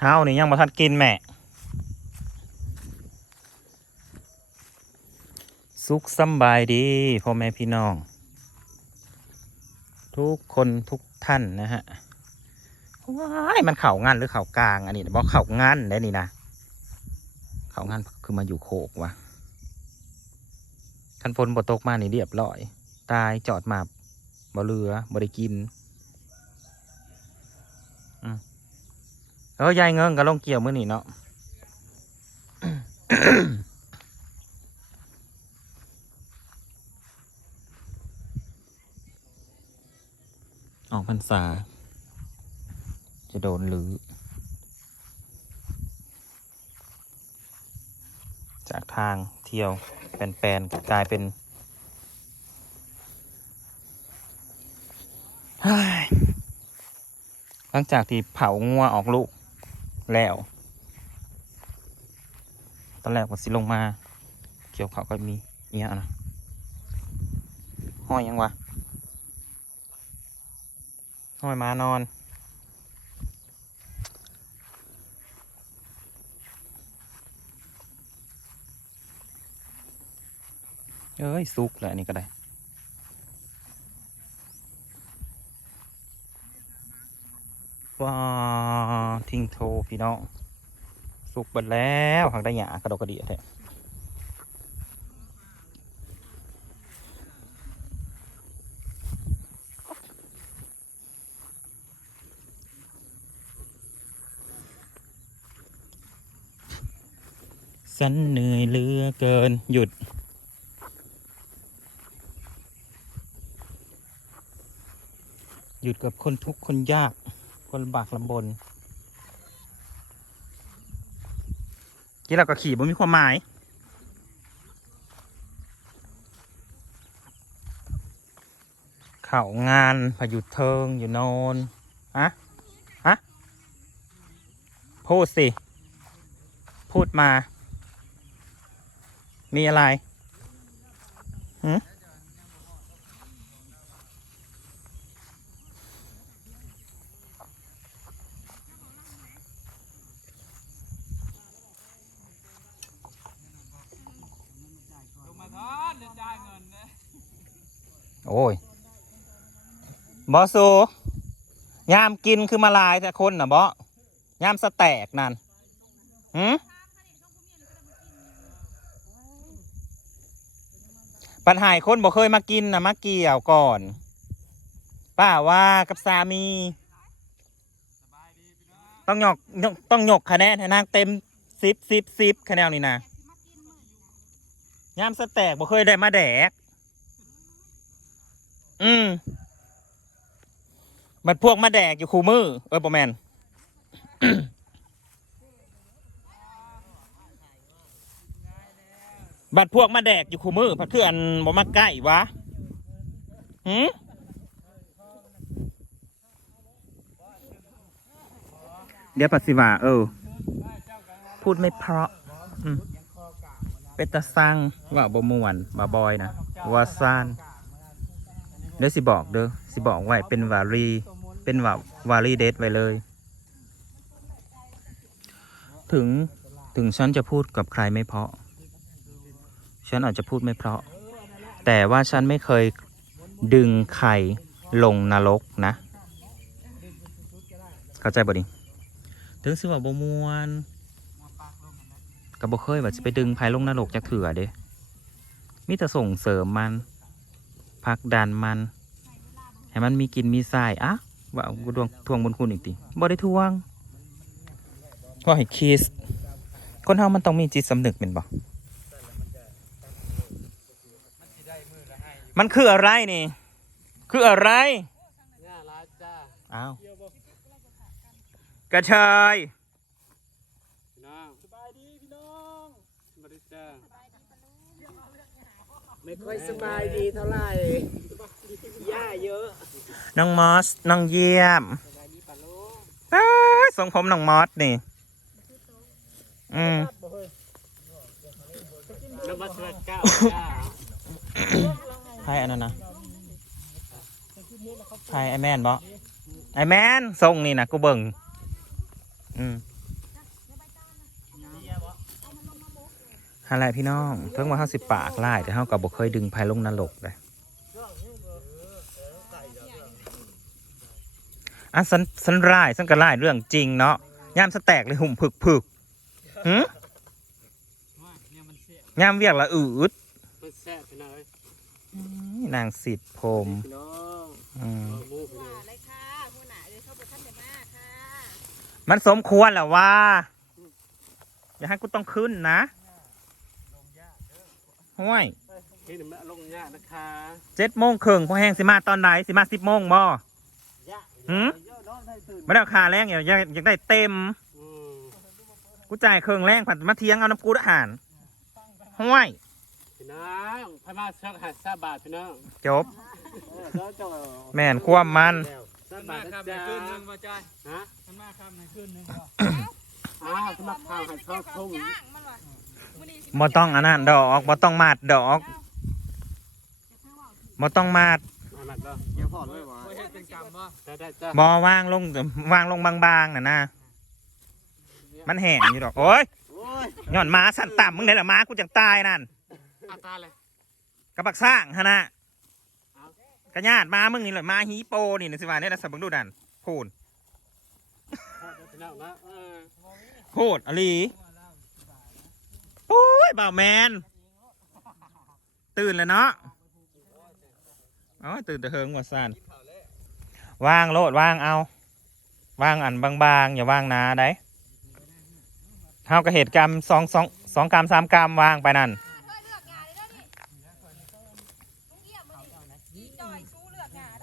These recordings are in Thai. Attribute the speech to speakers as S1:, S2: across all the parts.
S1: เฮานี่ยังบ่ทันกินแม่สุขสบายดีพ่อแม่พี่น้อง ทุกคนทุกท่านนะฮะว้ายมันเข่างานหรือเข่ากลาง อันนี้บอกเข่างานได้นี่นะเข่างานคือมาอยู่โคกวะคันฝนบตกมานี่เรียบร้อย ตายจอดมาบ่เรือบ่ได้กิน อืม เออยายเงิงก็ลงเกี่ยวมื้อนี้เนาะออกพรรษา จะโดนหรือ จากทางเที่ยวแปลนๆกลายเป็นเฮ้ยหลังจากที่เผางัวออกลูก แล้ว ตอนแรกว่าสิลงมา เกี่ยวเขาก็มีเนี้ยนะห้อยยังวะห้อยมานอนเอ้ยสุกแล้วอันนี้ก็ได้ ว้าทิ้งโทพี่น้องสุกเบิดแล้วหักได้หยากระดกกระเดียแท้สันเหนื่อยเหลือเกินหยุด หยุดกับคนทุกข์คนยาก คนลำบากลำบนที่เราก็ขี่บ่มีความหมาย เข่างานพายุเทิงอยู่โนนฮะฮะพูดสิ พูดมา มีอะไรหืม
S2: ลงมาทอนเดี๋ยวจ่ายเงินนะ
S1: โอ้ยบอสูยามกินคือมาลายแต่คนน่ะบอยามสแตกนั่นหืมปัญหาคนบ่เคยมากินนะมาเกี่ยวก่อน ป้าว่ากับสามี ต้องหยกต้องหยกคะแนนนางเต็มสิบสิบสิบคะแนนนี่นะยามสแตกบ่เคยได้มาแดก อืมมันพวกมาแดกอยู่คูมือเออปอแมนบัดพวกมาแดกอยู่คูมือพัดคืออันบ่มาใกล้วะหืมเดี๋ยวปัสสิวาเออ พูดไม่เพราะเป็นตาสร้างว่าบ่มวนบาบอยนะว่าซาน เดี๋ยวสิบอกเด้อสิบอกไว้เป็นวารีเป็นว่าวารีเดทไว้เลย ถึงถึงฉันจะพูดกับใครไม่เพราะ ฉันอาจจะพูดไม่เพราะ แต่ว่าฉันไม่เคยดึงใครลงนรกนะ เข้าใจบ่ดิถึงสิว่าบ่มวนกับบ่เคยว่าจะไปดึงไผลงนรกจากเถื่อเด้มิแต่ส่งเสริมมัน พักดันมัน ให้มันมีกินมีทรายอะว่าเอากูดวงทวงบนคุณอีกทีบ่ได้ทวงก็ให้คิดคนเฮามันต้องมีจิตสำนึกเป็นบ่มันคืออะไรนี่ คืออะไรอ้าวกระเชย
S2: พี่น้องสบายดีพี่น้องสบายดีจ้า ไม่ค่อยสบายดีเท่าไหร่ย่าเยอะ
S1: น้องมอส น้องเยี่ยม
S2: สบายดีปะลูก
S1: เอ้ยทรงผมน้องมอสนี่ อืม
S2: น้ำมันเสือเก้าจ้า
S1: ใครอันนั้นนะใครไอแมนบอไอแมนทรงนี่นะกูเบิ่งอืม อะไรพี่น้องเพิ่งว่าเฮาสิปากไล่แต่เฮาก็บ่เคยดึงภายลงนรกเลยอะสันสันร้ายสันก็ร้ายเรื่องจริงเนาะยามสแตกเลยหุ่มผึกผึกหืม
S2: ว่าเนี่ยมันเสีย
S1: ยามเวียกละอืด
S2: มันแซ่บพี่น้องเอ้ย
S1: นางสิทธิ์พรหม
S2: พี่น้อง
S1: อืม
S2: เอาหมูพี่น้
S3: ว่า
S2: อง
S3: อะไรค่ะหัวหน้าเลยเข้าไปท่านเดมาค่ะ
S1: มันสมควรแหละว่า อย่าให้กูต้องขึ้นนะ ห้วย
S2: นี่เดี๋ยวมาลงยากนะคะ
S1: เจ็ดโมงครึ่งพอแห้งสิมาตอนไหนสิมาสิบโมงบ่หืมไม่ได้เอาค่าแรงอย่าอยากอยากได้เต็ม
S2: อืม
S1: กูจ่ายเครื่องแรงผัดมาเทียงเอาน้ำกูทหารห้วย
S2: พี่น้องพม่าเชือกหัดซาบาทพี่น้อง
S1: จบแม่นความมัน
S2: ซาบาทนะจ้า
S4: คืนหนึ่งมาจ่าย
S2: ฮะ
S4: มันมาคำในคืนหนึ่ง
S2: อ้าวสมัครข่าวหัดเข้าทุ่ง
S3: ย่างมันว่ะมื้อนี้สิ
S1: บ่ต้องอันนั้นดอกบ่ต้องมาดดอกบ่ต้องมาด
S2: มาหนักแล้ว
S4: เดี๋ยวพอดเลยวะเฮ็ดเป็นกรรมวะ
S2: ได้ได้จ้า
S1: บ่วางลงวางลงบางๆน่ะนะมันแห้งอยู่ดอกโอ้ยย้อนหมาสั่นต่ำมึงเนี่ยแหละหมากูจังตายนั่น
S2: อาตาเลย
S1: กระบักสร้างฮะนะ
S2: เอา
S1: กระญาติมามึงนี่แหละมาฮีโปนี่นะสิว่าเนี่ยนะสมบังดูดันพูน
S2: พี่น้องนะเออ
S1: โคตรอลี โอ้ยบ่าวแมน ตื่นแล้วเนาะอ๋อตื่นแต่เฮิงว่าซานวางโลดวางเอาวางอันบางๆ อย่าวางหนาได้เท่ากับเหตุกรรมสองสองสองกรรมสามกรรมวางไปนั่น
S3: เฮ้ยเลือกงานเลยเด้อนี่ลุงเอี่ยมมาดิอีจอยสู้เลือกงาน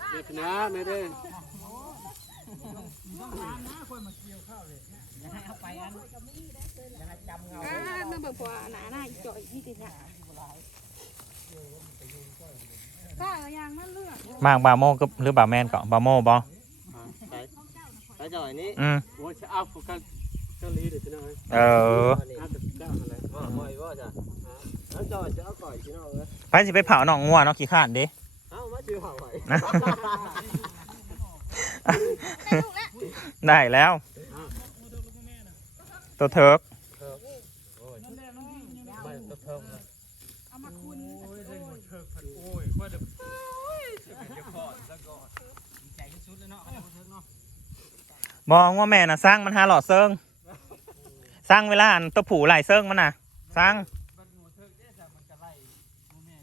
S3: เด้อ
S4: ซอยเจ้าเลยเลย
S3: โยกได้เด้อ
S1: จอยเลือก
S2: เด็กนะไม่ได้
S3: อ่ามันเบิ่งพอหนาหน้าอีจอยนี่ติน่ะข้าเอายางมันเลือก
S1: มากบาโมกับหรือบาแมนก่อนบาโมบอ
S4: ไปจ่อยนี้
S1: อืม
S2: โอ้ยจะเอาโฟกัสเกาหลีเดี๋ยวพี่น้องเอ้ย
S1: เออ
S2: เอาแต่เจ้าอะไร
S4: ว่าบ่อยว่าจ้ะแล้วจ่อยจะเอาก่อยพี่น้องเลย
S1: ไปสิไปเผาหนองงัวเนาะขี้ข้านเด้
S4: เอามา ชื่อเผาได้
S3: แล้ว
S1: ได้แล้ว ตัวเทิร์ก
S2: ไม่ต้องเพิ่ม
S3: เอามาคุณ
S4: โอ้ยเรื่องมันเถิกพันโอ้ยว่าเดี๋ยวเดี๋ยวพอดแล้วก็ดีใจที่สุดเลยเนาะเอาเถิกเนาะ
S1: มองว่าแม่น่ะสร้างมันหาหล่อเซิงสร้างเวลาอันตัวผูไหลเซิงมันน่ะสร้าง
S4: มอ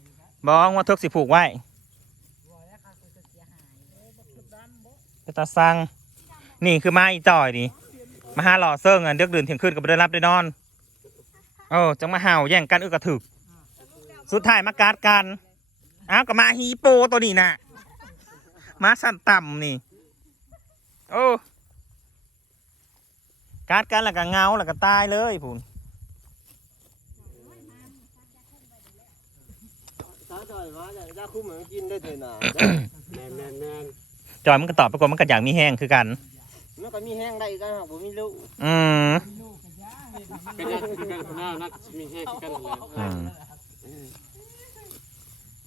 S4: ยู่นะ
S1: บองว่าเทิกสิผูกไว้
S4: บ่อยแล้วค่ะคือจะเสียหายเออบักทุกด้านบ่
S1: ไปตาสร้างนี่คือมาอีจ่อยดิมาหาหล่อเซิงอะเดือกดื่นเที่ยงคืนก็บ่ได้รับได้นอนเออจังมาเห่าแย่งกันอึกกระถึก สุดท้ายมาการดกันอ้าวก็มาฮีโปตัวนี้น่ะมาสั่นต่ำนี่โอ้การดกันแล้วก็เงาแล้วก็ตายเลยพูน
S4: ถ้าจ่อยว่าจะจะคุ้มเหมือนกินได้เถอะนะ
S2: แมนแมนแมน
S1: จอยมันก็ตอบปรากฏมันก็อยากมีแห้งคือกัน
S4: มันก็มีแห้งได้กันครับผมมีลูก
S1: อืม
S2: ก็ยากคือกันพี่น้องนักมีแห้งคือกันเลย
S1: อืม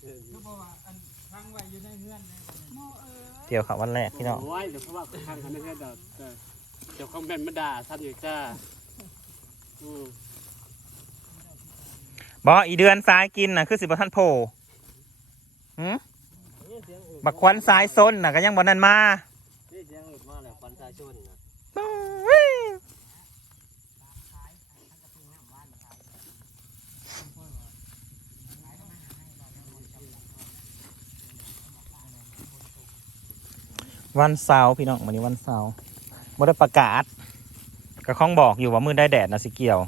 S4: คือบอกว่าอันทางไว้อยู่ในเฮือนในบ่ได้
S1: เกี่ยวกับวันแรกพี่น้อง
S2: โอ้ยเดี๋ยวเพราะว่าทางคันนี้เดี๋ยวเดี๋ยวคอมเมนต์มาด่าท่านอยู่จ้าอืม
S1: บออีเดือนซ้ายกินน่ะ คือสิบท่านโผล่หืม บักควันซ้ายซนน่ะก็ยังบอนั่นมา
S4: นี่เสียงหลุดมาแล้วควันชายชนนะ
S1: วันเสาร์พี่น้องวันนี้วันเสาร์บ่ได้ประกาศก็ข้องบอกอยู่ว่ามือได้แดดนะสิเกี่ยว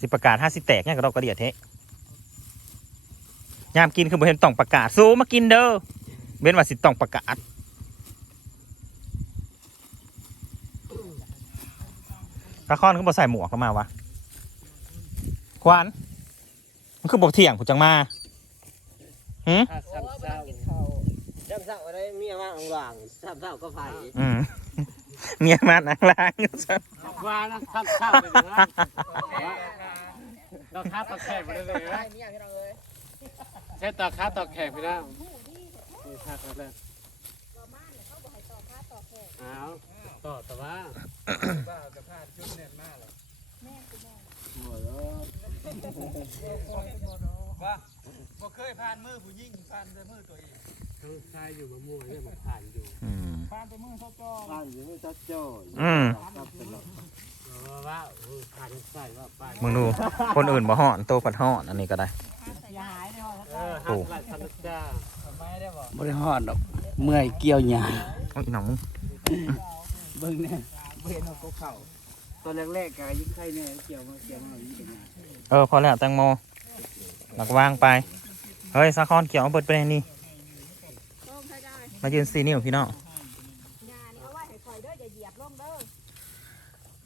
S1: สิประกาศห้าสิแตกเนี่ยก็ดอกกระเดียดเทะยามกินคือบ่เห็นต้องประกาศสู้มากินเด้อ เว้นว่าสิต้องประกาศกระค้อนคือบ่ใส่หมวกเข้ามาวะควานมันคือบ่เที่ยงผู้จังมา
S2: ถ้าซ้ำเศร้า
S4: จำเศร้าอะไรเมียว่างหลังจำเศร้าก็ไฟ
S1: อืมเมียมาหนังล้างอยู่ซะ
S2: ว่านะซ้ำเศร้าเลยนะเราค้าต่อแขกไปเลยนะใช่ต่อค้าต่อแขกไปแล้ว นี่ค่าเขาแล้วอ้าวต่อแต่ว่า
S4: บ้ากับพาดจุดเน็ตมากเลย
S2: หัวแล้ว
S4: ว่าบ่เคยผ่านมือผู้หญิงผ่านแต่มือตัวเอง
S2: ทั้งชายอยู่มะม่วงเนี่ยมันผ่านอยู่
S1: อืม
S4: ผ่านแต่มือเขาจอ
S2: ผ่านอยู่ไม่ชัดจ้อย
S1: อืม
S2: ครับตลอดว่าว่าเออผ่านใส่ว่าไป
S1: มึงดูคนอื่นบ่ห่อนโตผัดห่อนอันนี้ก็ได้
S4: อย่าหายเลยว่า
S2: เอ อหักหลักทันจ้า
S4: ทำไมได้บ่
S5: บริหารดอกเมื่อยเกี่ยวหญ้า
S1: โอ้ยน้อง
S5: เบิ่งเนี่ยบ่เห็นเอาเข่าตอนแรกๆก็ยิ่งไข่เนี่ยเกี่ยวมาเกี่ยวมาอย่างนี้เป็นหญ้า
S1: เออพอแล้วแตงโมหลักวางไปเฮ้ยสาคอนเกี่ยวเอาเบิดไปนี่
S3: ลงให้ได้
S1: มายืนซีนิ้วพี่น้อง
S3: ยานี่เอาไว้ให้คอยเด้ออย่าเหยียบลงเด้อ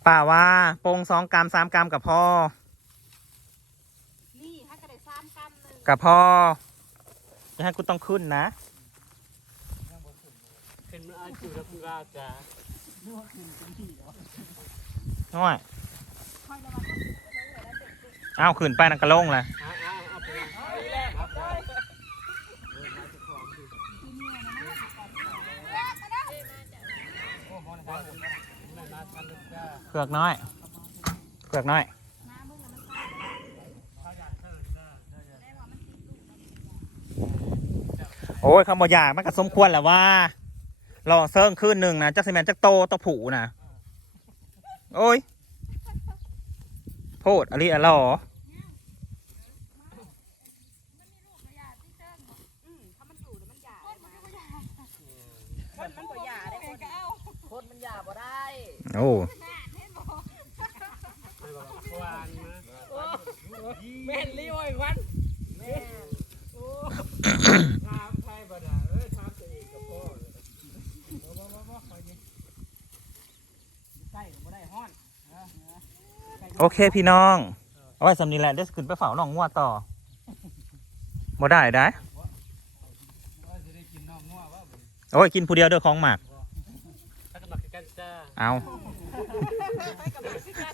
S1: ป่าว่าโปงสองกรัมสามกรัมกับพ่อ
S3: นี่ถ้าก็ได้สามกรัมหนึ่ง
S1: กับพ่อ จะให้กูต้องขึ้นนะ
S2: เป็นมืออาจูแล้วคุณว่าจ้า
S1: น้อย
S3: คอยระวังต้องลงเลยแล้วเด็ก
S1: อ้าวขึ้นไปนังกระลงเลย
S2: เอาเอาเอาไปเลยเอาไปเออมาจะของดูไม่มาทันจ้า
S1: เผือกน้อยเผือกน้อย
S3: น้ำมึงอะมันใส่
S1: โอ้ยคำบอกอยากมันก็สมควรแหละว่ารอเซิร์งคืนหนึ่งนะจักสิแมนจักโตตะผูนะโอ้ยโพดอะไรอะหรอ
S3: อืมถ้ามันอยู่แล้วมันหยาคนมันก็หยาคนมันก็หยาได้คนเอา
S5: คนมันหญ้าบ่ได้
S1: โอ้
S2: ไม่บอกวานนะ
S5: แม่นลีโอ้ยวันแม่น
S4: ถามใครบ่ได้เอ้ยถามตัวเองกับพ่อเลยบ่บ่บ่บ่คอยนี่ใกล้บ่ได้ฮ้อน
S1: โอ เคพี่น้อง เอาไว้สำนีแหละเดี๋ยวจะขึ้นไปเฝ้าน้องงัวต่อบ่ได้ได้
S4: ว่าจะได้กินน้องงัวว่าบ่
S1: โอ้ยกินผู้เดียวเด้อของหมัก
S2: ถ้าก็มาคือกันจ้า
S1: เอา
S3: ไปกับมันสิกัน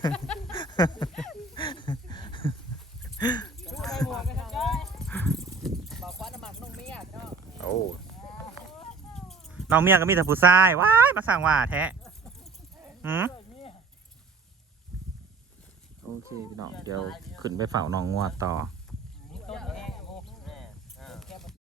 S5: ชูได้หมดไปทั้งจ้อยบอกว่าน้ำมันน้องเมียเนาะ
S1: โอ้น้องเมียก็มีแต่ผู้ชายว้ายมาสั่งว่าแท้หืมโอ เคพี่น้องเดี๋ยวขึ้นไปเฝ้าน้องงัวต่อ